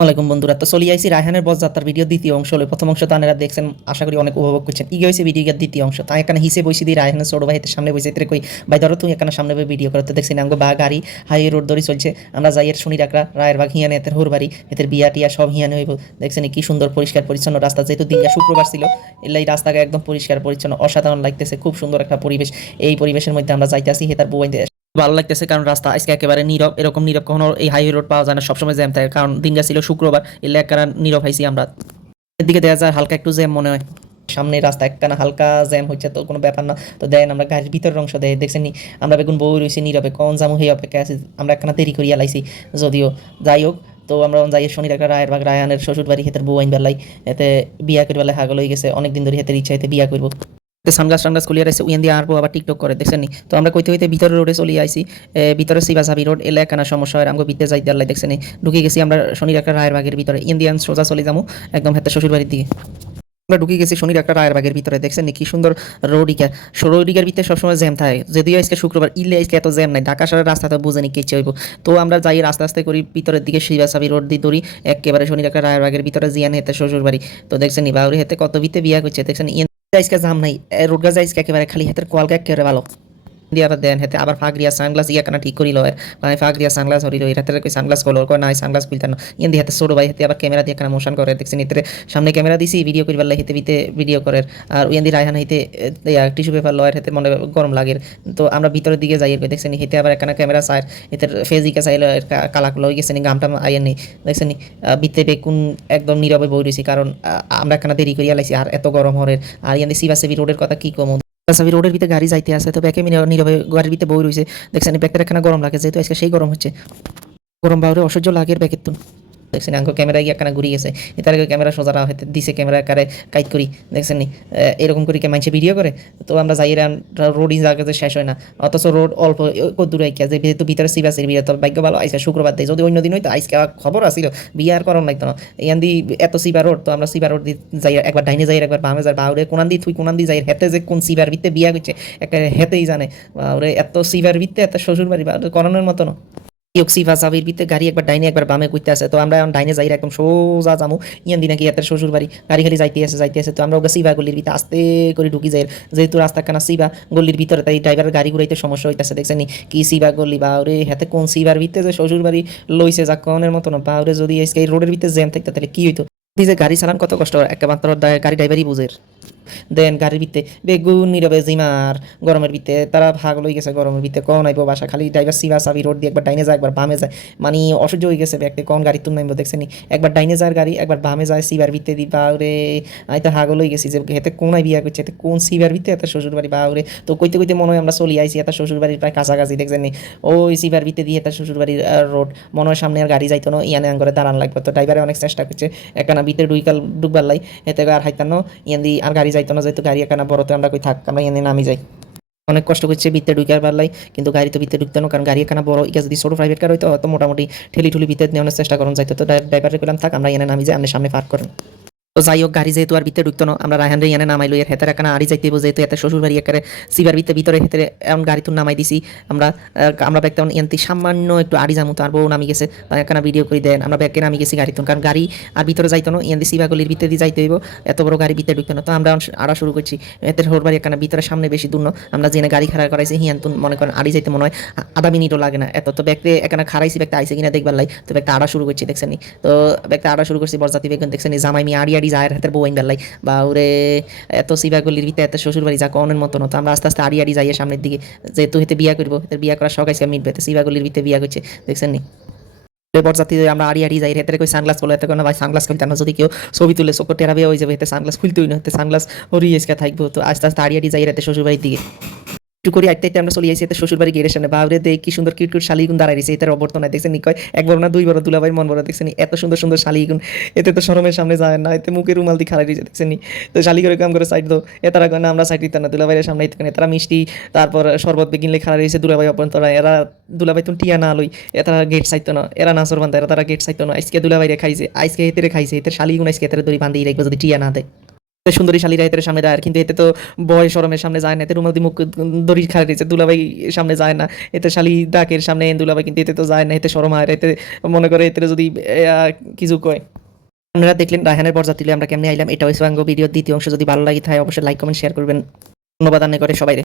ওয়ালাইকুম বন্ধুরা, তো চলি আইসি রায়হানের যাত্রার ভিডিও দ্বিতীয় অংশ হলো। প্রথম অংশ তো আপনারা দেখছেন, আশা করি অনেক উপভোগ করছেন। ইগে হয়েছে ভিডিওর দ্বিতীয় অংশ। তাই এখানে হিসে বসে দিয়ে রায়হানের ছোট ভাইতে সামনে বসে এতে কই, ভাই ধরো তুমি এখানে সামনে ভিডিও করতে দেখছি নামগো বা গাড়ি, হাই রোড ধরে চলছে। আমরা যাই এর শুনি রাখরা, রায়ের বাগ হিয়ানে, এতের হোর বাড়ি, এতের বিয়া টিয়া সব হিয়ানে হইব। দেখছেন কি সুন্দর, পরিষ্কার, পরিচ্ছন্ন রাস্তা। যেহেতু দিনটা শুক্রবার ছিল এলাই রাস্তাটা একদম পরিষ্কার, পরিচ্ছন্ন, অসাধারণ লাগতেছে। খুব সুন্দর একটা পরিবেশ। এই পরিবেশের মধ্যে আমরা যাইতেছি হেতার বউ ভালো লাগতেছে, কারণ রাস্তা আজকে একেবারে নীরব। এরকম নীরব কখনো এই হাইওয়ে রোড পাওয়া যায় না, সবসময় জ্যাম থাকে। কারণ দিনটা ছিল শুক্রবার এলে নীরব হাইছি আমরা। এদিকে দেখা যায় হালকা একটু জ্যাম মনে হয়। সামনে রাস্তা একখানা হালকা জ্যাম হচ্ছে তো কোনো ব্যাপার না। তো দেন আমরা গাড়ির ভিতরের অংশ দেয়, দেখছেন নি? আমরা বেগুন বউ রয়েছি নীরবে, কন জামু হয়ে অপেক্ষা আছি, আমরা একখানা দেরি করিয়া লাইছি। যদিও, যাই হোক, তো আমরা যাই শনি একটা রায়ের বাগ, রায়ানের শ্বশুর বাড়ি হেতের বউ আইন বেলায় এতে বিয়া করবেলা হাগল হয়ে গেছে। অনেকদিন ধরে হেতের ইচ্ছা এতে বিয়া করব। সানগ্লাস টানগ্লাস খুলিয়ে রাখছে উইন দিয়ে আরবো আবার টিকটক করে দেখছেন নি? তো আমরা কইতে হইতে ভিতরে রোডে চলে আইছি ভিতরে সিবাসাবি রোড এলে একখানা সমস্যা হয় আমাকে বিতে যাইতে আল্লাহ দেখছেন নি? ঢুকে গেছি আমরা শনির একটা রায়ের বাগের ভিতরে। ইন্ডিয়ান সোজা চলে যাব একদম হাতে শ্বশুর বাড়ির দিকে। আমরা ঢুকে গেছি শনির একটা রায়ের বাগের ভিতরে, দেখছেন কি সুন্দর রোডিকা রোডিকার ভিতরে সবসময় জ্যাম থাকে। যদিও আজকে শুক্রবার, ইলে আজকে এত জ্যাম নাই। ঢাকা শহরের রাস্তা তো বুঝে নি কেচে হইব তো আমরা যাই আস্তে আস্তে করি, ভিতরের দিকে শিবাসাবি রোড দিয়ে ধরি, একেবারে শনির একটা রায়ের বাগের ভিতরে জিয়ান হেতে শ্বশুর বাড়ি তো দেখছেন বাউরি হেতে কত ভিতে বিয়া করছে, দেখছেন ইন আজকে জাম নাই রোড গাছ আজকে একেবারে খালি হাতের কোয়ালকা একেবারে ভালো দিয়ে দেন হেতে আবার ফাগরিয়া সানগ্লাস ইয়া কানা ঠিক করি লয়। মানে ফাগরিয়া সানগ্লাস হরি লই হাতে কই সানগ্লাস কলর কয় নাই সানগ্লাস খুলতে না ইন দিয়ে হাতে ভাই হাতে আবার ক্যামেরা দিয়ে কানা মোশন করে, দেখছেন ইতে সামনে ক্যামেরা দিছি ভিডিও করিবার লাই হেতে বিতে ভিডিও করে আর উইন দি রায়হান হেতে টিস্যু পেপার লয়ের হেতে মনে গরম লাগে। তো আমরা ভিতরের দিকে যাই দেখছেন হেতে আবার একখানা ক্যামেরা সাইড হেতে ফেজিকা সাইল কালাক লই গেছেন গামটা আইয়েন নি। দেখছেন বিতে বেকুন একদম নীরবে বই রইছি, কারণ আমরা একখানা দেরি করিয়া লাইছি, আর এত গরম হরের। আর ইয়ান দি সিবাসেবি রোডের কথা কি কম? সাবি রোডের ভিতরে গাড়ি যাইতে আছে তো ব্যাকে নীরবে গাড়ির ভিতরে বই রয়েছে দেখছেন ব্যাগটা এখানে গরম লাগে যেহেতু আজকে সেই গরম হচ্ছে। গরম বাউরে অসহ্য লাগে ব্যাগের তুন দেখছেন আঙ্ক ক্যামেরা গিয়ে একখানা ঘুরি গেছে। এটার আগে ক্যামেরা সোজা হইতে দিছে ক্যামেরা কারে কাইট করি। দেখছেন নি? এরকম করে মানুষে ভিডিও করে। তো আমরা যাই রোডই জায়গাতে শেষ হয় না। অথচ রোড অল্প দূরে আইকা। যে যেহেতু ভিতরে সিবাসের বিয়ে তো ভাগ্য ভালো, আইসা শুক্রবার দেয় যদি অন্য দিন হইতো আবার খবর আসিল। বিয়ে আর করণ লাগতো না ইয়ান দি এত সিবা রোড, তো আমরা সিবা রোড দি যাই, একবার ডাইনে যাই, একবার বামে যাই বাউরে কোনান দি তুই কোনান দি যাই হেতে যে কোন সিবার ভিত্তে বিয়া করছে একটা হেতেই জানে। বাউরে এত সিবার ভিত্তে, এত শ্বশুর বাড়ি বাউরে করানোর মতো না ইয়ক সিভা সাবির ভিতরে গাড়ি একবার ডাইনে একবার বামে কইতে আছে তো আমরা এখন ডাইনে যাই, একদম সোজা যামু ইয়ান দিনে কি এত শ্বশুর বাড়ি। গাড়ি খালি যাইতে আছে যাইতে আছে তো আমরা ওকে সিভা গলির ভিতরে আস্তে করে ঢুকি যাই। যেহেতু রাস্তা কানা সিভা গলির ভিতরে, তাই ড্রাইভারের গাড়ি ঘুরাইতে সমস্যা হইতেছে, দেখছেন কি সিভা গলি? বা ওরে হাতে কোন সিভার ভিতরে যে শ্বশুর বাড়ি লইছে, যা কনের মতো না বা ওরে যদি এই রোডের ভিতরে জ্যাম থাকতো, তাহলে কি হইতো? যে গাড়ি চালান কত কষ্ট একমাত্র গাড়ি ড্রাইভারই বুঝের দেন গাড়ির ভিতরে বেগুন, নীরবে জিমার, গরমের ভিতরে তারা ভাগ লই গেছে গরমের ভিতরে কন আইব বাসা, খালি ড্রাইভার সিবা সাবি রোড দিয়ে একবার ডাইনে যায়, একবার বামে যায়। মানে অসহ্য হয়ে গেছে ব্যক্তি কোন গাড়ি তুল নাইব দেখছেন একবার ডাইনে যায় গাড়ি, একবার বামে যায় সিবার ভিতরে দি, বাউরে, আমি তো হাগল হয়ে গেছি যে হেতে কোন বিয়া করছে, এতে কোন সিবার ভিতরে এত শ্বশুর বাড়ি বাউরে? তো কইতে কইতে মনে হয় আমরা চলি আইছি, এত শ্বশুর বাড়ির প্রায় কাছাকাছি, দেখছেন ওই সিবার ভিতরে দিয়ে এত শ্বশুর বাড়ির রোড মনে হয় সামনে আর গাড়ি যাইতো না, ইয়ানে আঙ্গরে দাঁড়ান লাগবে। তো ড্রাইভারে অনেক চেষ্টা করছে, একখানা ভিতরে ডুইকাল ডুববার লাই, এতে আর হাইতানো ইয়ান দি আর গাড়ি যাইতো না, যাইতো গাড়ি একখানা বড়তে আমরা কই থাক, আমরা এনে নামি যাই। অনেক কষ্ট করছে ভিতরে ঢুকার পারলাই কিন্তু গাড়ি তো ভিতরে ঢুকতে না, কারণ গাড়ি এখানে বড় ইকা যদি ছোট প্রাইভেট কার হইতো, তো মোটামুটি ঠেলি ঠুলি ভিতরে নেওয়ার চেষ্টা করুন, যাইতো। তো ড্রাইভারে করলাম থাক, আমরা এনে নামি যাই, আপনি সামনে পার্ক করেন। তো যাই হোক, গাড়ি যেহেতু আর ভিতরে ঢুকতো না, আমরা রায়হান এনে নামাইলো এর হেতার এখানে আড়ি যাইতে যেহেতু এত শ্বশুর বাড়ি একারে সিবার ভিতরে ভিতরে হেতে এমন গাড়ি তো নামাই দিছি। আমরা আমরা ব্যাগটা এনতি সামান্য একটু আড়ি যামু তো আর বউ নামি গেছে তাই একখানা ভিডিও করে দেন। আমরা ব্যাগকে নামি গেছি গাড়ি কারণ গাড়ি আর ভিতরে যাইতো না এনদি সিবা গলির ভিতরে দিয়ে যাইতে হইব এত বড় গাড়ি ভিতরে ঢুকতো না। তো আমরা আড়া শুরু করছি। এতে হোর বাড়ি একখানা ভিতরে সামনে বেশি দূর আমরা জেনে গাড়ি খাড়া করাইছি হিয়ান মনে করেন আড়ি যাইতে মনে হয় আধা মিনিটও লাগে না। এত, তো ব্যাগতে এখানে খারাইছি ব্যাগটা আইসে কিনা দেখবার লাই তো ব্যাগটা আড়া শুরু করছি, দেখছেন তো ব্যাগটা আড়া শুরু করছি বরজাতি বেগুন, দেখছেন জামাই মি আড়ি যায় হাতের বউ আইন বেলাই বা ওরে এত সিবা গলির ভিতরে এত শ্বশুর বাড়ি যা কনের মতো না তো আমরা আস্তে আস্তে আড়ি আড়ি যাই সামনের দিকে যেহেতু হেতে বিয়া করব হেতে বিয়া করার শখ আজকে মিটবে তো সিবা গলির ভিতরে বিয়া করছে দেখছেন নি বরজাতি আমরা আড়ি আড়ি যাই হেতে কই সানগ্লাস করলে এতে কোনো ভাই সানগ্লাস খুলতে না যদি কেউ ছবি তুলে চোখ টেরাবে হয়ে যাবে হেতে সানগ্লাস খুলতে হই না হেতে সানগ্লাস হরি এসকে থাকব তো আস্তে আস্তে আড়ি আড়ি যাই হেতে শ্বশুর বাড়ির দিকে একটু করে আইতে আইতে আমরা চলে আসি এতে শ্বশুর বাড়ি গেটের সামনে বাবরে দেখ কি সুন্দর কিউট কিউট শালিগুন দাঁড়াই রয়েছে, এটার অবর্তনায় দেখছেন নি কয় এক বড় না দুই বড় দুলাভাই মন বড় দেখছেন এত সুন্দর সুন্দর শালিগুন, এতে তো শরমের সামনে যায় না, এতে মুখে রুমাল দিয়ে খালাই রয়েছে, দেখছেন নি? তো শালি করে কাম করে সাইড দো এতারা না, আমরা সাইড দিতাম না, দুলাভাইয়ের সামনে দিতে তারা মিষ্টি, তারপর শরবত বেগিনলে খালাই রয়েছে, দুলাভাই অভ্যন্তরা এরা দুলাভাই তুমি টিয়া না লই এতারা গেট সাইতো না, এরা নাচর বান্ধা এরা তারা গেট সাইতো না, আজকে দুলাভাইরে খাইছে, আজকে হেতেরে খাইছে এতে শালিগুন আজকে এতে ধরে বান্ধি রাখবে যদি টিয়া না দেয়। সুন্দরী শালীরা এতে সামনে যায় কিন্তু এতে তো বয় সরমের সামনে যায় না, এতে রুমাল দিয়ে মুখ দড়ি খাড়া রয়েছে দুলাভাই সামনে যায় না, এতে শালি ডাকের সামনে দুলাভাই কিন্তু এতে তো যায় না, এতে সরম আর এতে মনে করে এতে যদি কিছু কয়। আপনারা দেখলেন রায়হানের বরযাত্রী আমরা কেমনি আইলাম এটা হয়েছে ভিডিওর দ্বিতীয় অংশ, যদি ভালো লাগে তাই অবশ্যই লাইক কমেন্ট শেয়ার করবেন। ধন্যবাদ করে সবাই